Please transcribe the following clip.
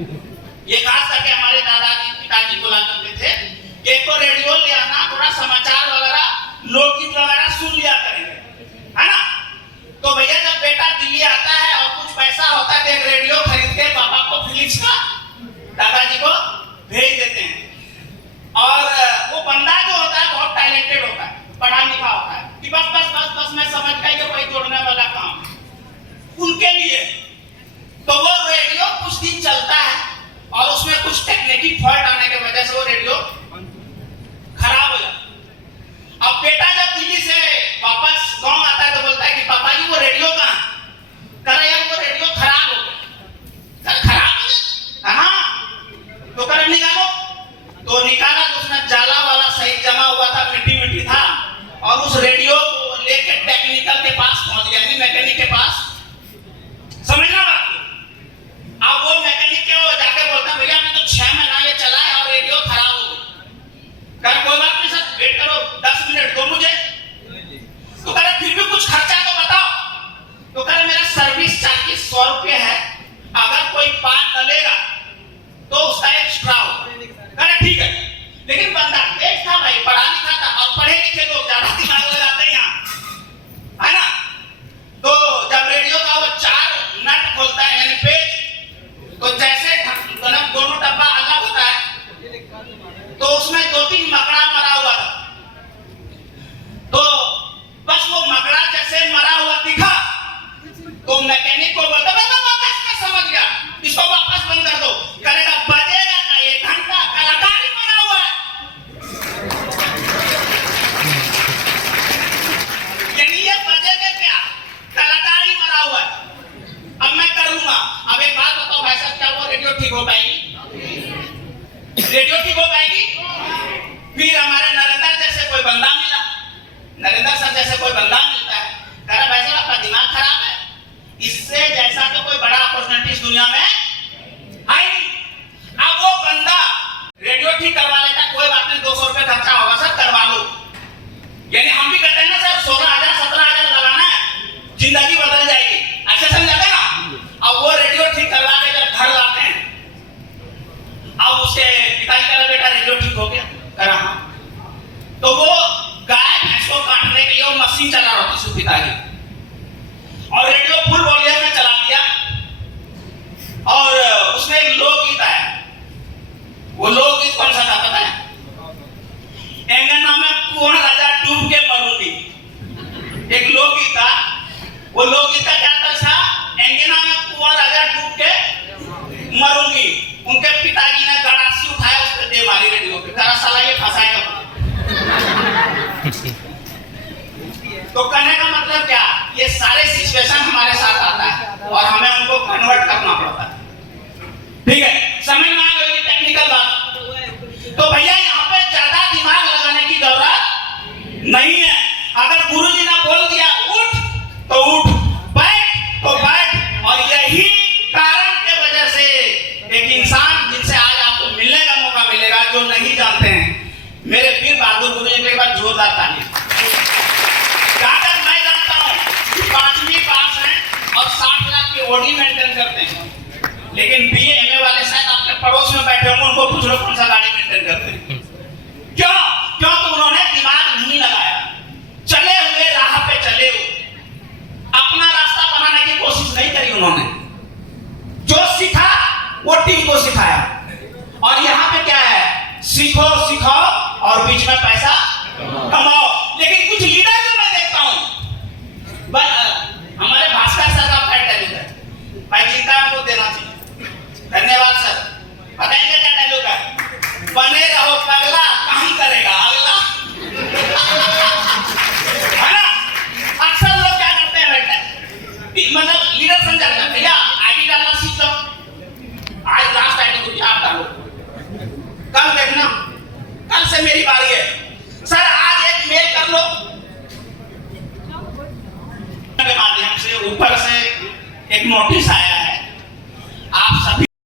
ये खास करके हमारे दादाजी पिताजी बोला करते थे कि एक तो रेडियो ले आना, थोड़ा समाचार वगैरह लोकगीत वगैरह सुन लिया करेंगे, है ना। तो भैया जब बेटा दिल्ली आता है और कुछ पैसा होता है तो एक रेडियो खरीद के पापा को फिलिप्स का दादाजी को भेज देते हैं। और वो बंदा जो होता है बहुत टैलेंटेड होता है, पढ़ा लिखा होता है कि बस बस बस बस मैं समझ गया ये कोई जोड़ने वाला काम है उनके लिए। तो वो रेडियो कुछ दिन चलता है और उसमें कुछ टेक्निकल फॉल्ट आने की वजह से वो रेडियो खराब हो जाता। अब बेटा जब दिल्ली से वापस गांव आता है तो बोलता है कि पापा जी वो रेडियो कहाँ? कह यार वो रेडियो खराब हो गया। खराब हो गया? हाँ। तो कर निकालो। तो निकाला तो उसमें जाला वाला सही जमा हुआ था, मिट्टी मिट्टी था, और उस रेडियो को लेके टेक्निकल के पास पहुंच गया, मैकेनिक के पास। समझना बात? अब वो मैकेनिक के वो जाके बोलता भैया मैं तो 6 महीना ये चला है और रेडियो खराब हो गई। कर कोई बात नहीं सर, वेट करो 10 मिनट दो मुझे। तो करे फिर भी कुछ खर्चा तो बताओ। तो करे मेरा सर्विस चार्ज 100 रुपये है, अगर कोई पार्ट डलेगा तो उसका एक्स्ट्रा होगा। करे ठीक है, लेकिन बंदा एक था भाई, पढ़ा लिखा था, और पढ़े लिखे लोग ज्यादा दिमाग लगाते हैं यहाँ, है ना। तो जब रेडियो का वो 4 नट खोलता है यानी पेज, तो जैसे दोनों डब्बा अलग होता है तो उसमें 2-3 मकड़ा मरा हुआ था। तो बस वो मकड़ा जैसे मरा हुआ दिखा तो मैकेनिक को बोलता वापस मैं समझ गया, इसको वापस बंद कर दो। करेगा बजेगा का 1 घंटा, कलाकार ही मरा हुआ है। यानी ये बजेगा क्या? कलाकार ही मरा हुआ है। अब मैं करूंगा। अब एक बात बताओ भाई साहब, क्या वो रेडियो ठीक हो पाएगी? रेडियो ठीक हो पाएगी? फिर हमारे नरेंद्र जैसे कोई बंदा मिला, नरेंद्र सर जैसे कोई बंदा मिलता है, कह रहा भाई साहब आपका दिमाग खराब है, इससे जैसा तो कोई बड़ा अपॉर्चुनिटी इस दुनिया में है नहीं। अब वो बंदा रेडियो ठीक करवा लेता, कोई बात नहीं 200 रुपए खर्चा होगा सर, करवा लो। यानी हम भी कहते हैं ना सर 16,000 17,000 लगाना है, जिंदगी बदल जाएगी, ऐसे समझाते हैं ना। अब वो रेडियो ठीक करवा के जब घर लाते हैं, अब उसके पिताजी कह रहे बेटा रेडियो ठीक हो गया? करा हाँ। तो वो गाय भैंस को काटने के लिए वो मशीन चला रहा था उसके पिताजी, और रेडियो फुल वॉल्यूम में चला दिया, और उसमें एक लोकगीत आया। वो लोकगीत कौन सा था पता है? एंगना में कुआं राजा डूब के मरूंगी। एक लोकगीत था, वो लोकगीत का क्या था? एंगना में कुआं राजा डूब के मरूंगी। उनके पिताजी ने गड़ासी उठाया, उस पर दे मारी रेडियो पे, कहा साला ये फंसाएगा। तो कहने का मतलब क्या? ये सारे सिचुएशन हमारे साथ आता है और हमें उनको कन्वर्ट करना पड़ता है। ठीक है, समझ में आ गई टेक्निकल बात? तो भैया यहाँ पे ज्यादा दिमाग लगाने की जरूरत नहीं है। अगर गुरुजी ने बोल दिया उठ तो उठ, बैठ तो बैठ। और यही कारण के वजह से एक इंसान जिनसे आज आपको मिलने का मौका मिलेगा, जो नहीं जानते हैं, मेरे वीर बहादुर गुरुजी के बाद जोरदार ताली। जहां तक मैं जानता हूं 5वीं पास हैं और 60 लाख की ओडी मेंटेन करते हैं, लेकिन बीए एमए वाले शायद आपके पड़ोस में बैठे होंगे, उनको पूछ लो कौन सा गाड़ी मेंटेन करते हैं। क्यों? क्योंकि उन्होंने दिमाग नहीं लगाया, चले हुए राह पे चले हुए, अपना रास्ता बनाने की कोशिश नहीं करी उन्होंने। जो सीखा वो टीम को सिखाया। और यहाँ पे क्या है? सीखो सिखाओ और बीच में पैसा कमाओ। लेकिन कुछ लीडर जो मैं देखता हूँ, हमारे भास्कर सर का फाइट है, भाई चिंता हमको देना चाहिए। धन्यवाद सर। बताएंगे क्या डायलॉग है? बने रहो पगला, काम करेगा अगला। है ना? अक्सर लोग क्या करते हैं बेटा, मतलब लीडर समझा भैया आईडी डालना सीख लो, आज लास्ट आईडी को आप डालो, कल देखना, कल से मेरी बारी है। सर आज एक मेल कर लो, के माध्यम से ऊपर से एक नोटिस आया